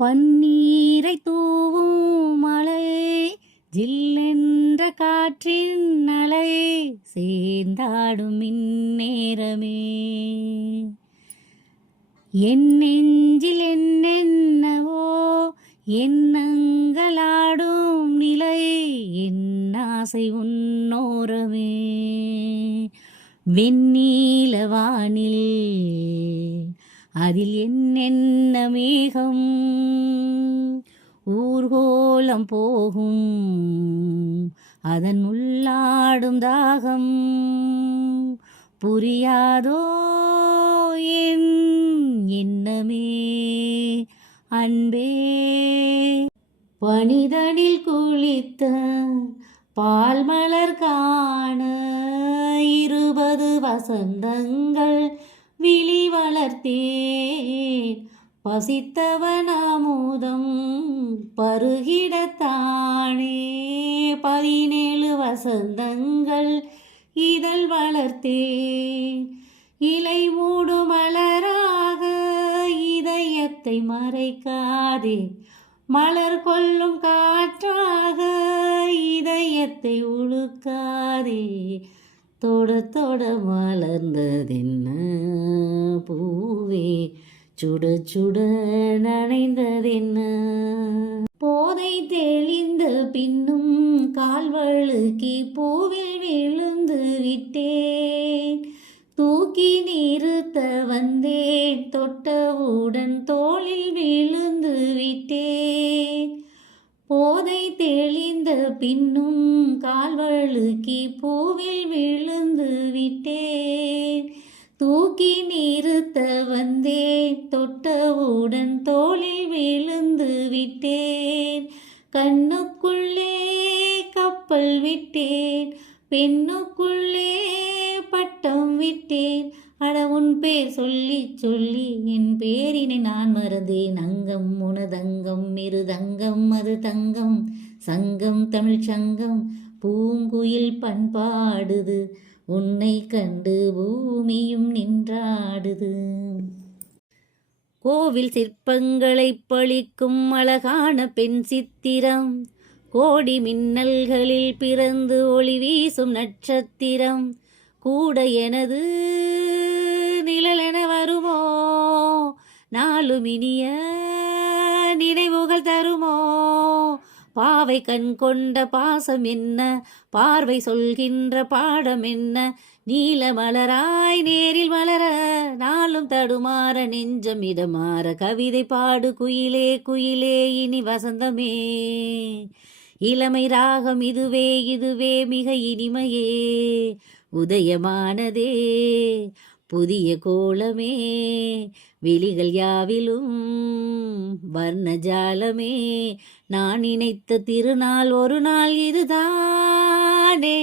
பன்னீரை தூவும் மழை, ஜில்லென்ற காற்றின் அலை, சேர்ந்தாடும் இந்நேரமே. என் நெஞ்சில் என்னென்னவோ எண்ணங்களாடும் நிலை, என் ஆசை உன்னோரமே. வெண்ணீல வானில் அதில் என்னென்ன மேகம், ஊர்கோலம் போகும் அதன் உள்ளாடும் தாகம், புரியாதோ என் எண்ணமே அன்பே. பனிதனில் குளித்த பால் மலர் காண 20 வசந்தங்கள் விழி வளர்த்தேன், பசித்தவன் அமுதம் பருகிடத்தானே. 17 வசந்தங்கள் இதழ் வளர்த்தேன், இலை மூடும் மலராக இதயத்தை மறைக்காதே. மலர் கொள்ளும் காற்றாக இதயத்தை உழுக்காதே. தொட தொட மலர்ந்ததென்ன பூவே, சுட சுட நனைந்ததென்ன. போதை தெளிந்த பின்னும் கால்வழுக்கி பூவில் விழுந்து விட்டேன், தூக்கி நிறுத்த வந்தேன், தொட்டவுடன் தோளில் விழுந்து விட்டேன். போதை தெளிந்த பின்னும் கால்வழுக்கி பூவில் விழுந்து விட்டேன், தூக்கி நிறுத்த வந்தேன், தொட்டவுடன் தோளில் விழுந்து விட்டேன். கண்ணுக்குள்ளே கப்பல் விட்டேன், பெண்ணுக்குள்ளே பட்டம் விட்டேன். அட உன் பேர் சொல்லி சொல்லி என் பேரினை நான் மறந்தேன். அங்கம் உனதங்கம் மிருதங்கம் அது தங்கம், சங்கம் தமிழ் சங்கம் பூங்குயில் பண்பாடுது, உன்னை கண்டு பூமியும் நின்றாடுது. கோவில் சிற்பங்களை பழிக்கும் அழகான பெண் சித்திரம், கோடி மின்னல்களில் பிறந்து ஒளி வீசும் நட்சத்திரம், கூட எனது நிழலென வருமோ, நாளும் இனிய நினைவுகள் தருமோ. பாவை கண் கொண்ட பாசம் என்ன, பார்வை சொல்கின்ற பாடம் என்ன, நீல மலராய் நேரில் மலர நாளும் தடுமாற நெஞ்சம் இடமாற. கவிதை பாடு குயிலே குயிலே இனி வசந்தமே, இளமை ராகம் இதுவே இதுவே மிக இனிமையே. உதயமானதே புதிய கோலமே, விழிகள் யாவிலும் வர்ணஜாலமே. நான் நினைத்த திருநாள் ஒரு நாள் இதுதானே.